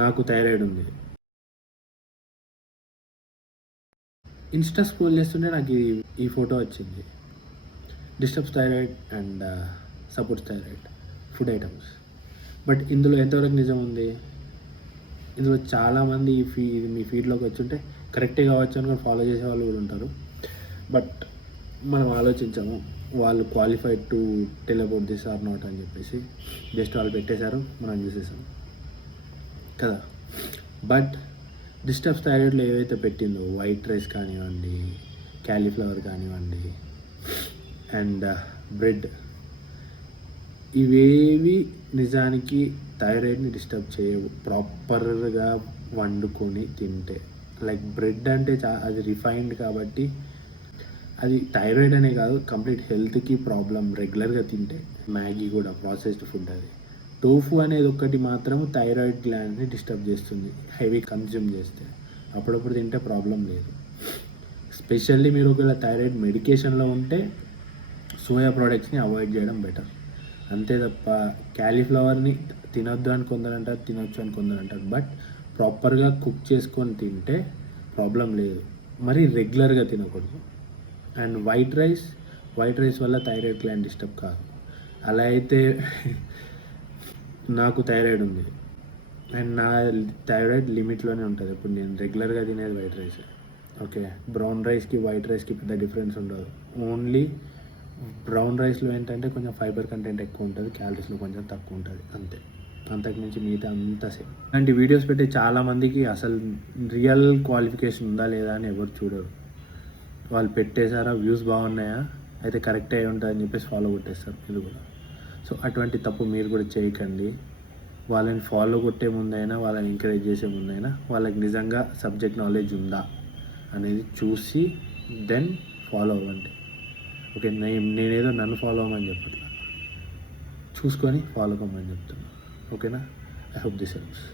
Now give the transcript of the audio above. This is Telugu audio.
నాకు థైరాయిడ్ ఉంది. ఇన్‌స్టా స్క్రోల్ చేస్తుంటే నాకు ఈ ఫోటో వచ్చింది. Disturbs thyroid and supports thyroid food items. But ఇందులో ఎంతవరకు నిజం ఉంది? ఇందులో చాలామంది మీ ఫీడ్‌లోకి వచ్చుంటే కరెక్టే కావచ్చు అని ఫాలో చేసే వాళ్ళు కూడా ఉంటారు. బట్ మనం ఆలోచించాము. వాళ్ళు qualified to tell about this or not అని చెప్పేసి జస్ట్ వాళ్ళు పెట్టేశారు, మనం చూసేసాం కదా. బట్ డిస్టర్బ్స్ థైరాయిడ్లో ఏవైతే పెట్టిందో వైట్ రైస్ కానివ్వండి, క్యాలీఫ్లవర్ కానివ్వండి అండ్ బ్రెడ్, ఇవేవి నిజానికి థైరాయిడ్ని డిస్టర్బ్ చేయవు ప్రాపర్గా వండుకొని తింటే. లైక్ బ్రెడ్ అంటే అది రిఫైన్డ్ కాబట్టి అది థైరాయిడ్ అనే కాదు, కంప్లీట్ హెల్త్కి ప్రాబ్లం రెగ్యులర్గా తింటే. మ్యాగీ కూడా ప్రాసెస్డ్ ఫుడ్. అది టోఫు అనేది ఒక్కటి మాత్రం థైరాయిడ్ గ్లాండ్ని డిస్టర్బ్ చేస్తుంది హెవీ కన్జ్యూమ్ చేస్తే. అప్పుడప్పుడు తింటే ప్రాబ్లం లేదు. స్పెషల్లీ మీరు ఒకవేళ థైరాయిడ్ మెడికేషన్లో ఉంటే సోయా ప్రోడక్ట్స్ని అవాయిడ్ చేయడం బెటర్. అంతే తప్ప క్యాలీఫ్లవర్ని తినొద్దు అని కొందరు అంటారు, తినొచ్చు అని కొందరు అంటారు. బట్ ప్రాపర్గా కుక్ చేసుకొని తింటే ప్రాబ్లం లేదు, మరి రెగ్యులర్గా తినకూడదు. అండ్ వైట్ రైస్ వల్ల థైరాయిడ్ గ్లాండ్ డిస్టర్బ్ కాదు. అలా అయితే నాకు థైరాయిడ్ ఉంది అండ్ నా థైరాయిడ్ లిమిట్లోనే ఉంటుంది. ఇప్పుడు నేను రెగ్యులర్గా తినేది వైట్ రైస్. ఓకే, బ్రౌన్ రైస్కి వైట్ రైస్కి పెద్ద డిఫరెన్స్ ఉండదు. ఓన్లీ బ్రౌన్ రైస్లో ఏంటంటే కొంచెం ఫైబర్ కంటెంట్ ఎక్కువ ఉంటుంది, క్యాలరీస్లో కొంచెం తక్కువ ఉంటుంది, అంతే. అంతకుమించి మిగతా అంతా సేమ్. ఇలాంటి వీడియోస్ పెట్టి చాలామందికి అసలు రియల్ క్వాలిఫికేషన్ ఉందా లేదా అని ఎవరు చూడరు. వాళ్ళు పెట్టేశారా, వ్యూస్ బాగున్నాయా, అయితే కరెక్ట్ అయి ఉంటుందని చెప్పేసి ఫాలో కొట్టేస్తారు ఇది కూడా. సో అటువంటి తప్పు మీరు కూడా చేయకండి. వాళ్ళని ఫాలో కొట్టే ముందైనా, వాళ్ళని ఎంకరేజ్ చేసే ముందైనా వాళ్ళకి నిజంగా సబ్జెక్ట్ నాలెడ్జ్ ఉందా అనేది చూసి దెన్ ఫాలో అవ్వండి. ఓకే, నేనేదో నన్ను ఫాలో అవ్వమని చెప్పట్లా, చూసుకొని ఫాలో అవ్వమని చెప్తున్నాను. ఓకేనా? I hope this helps.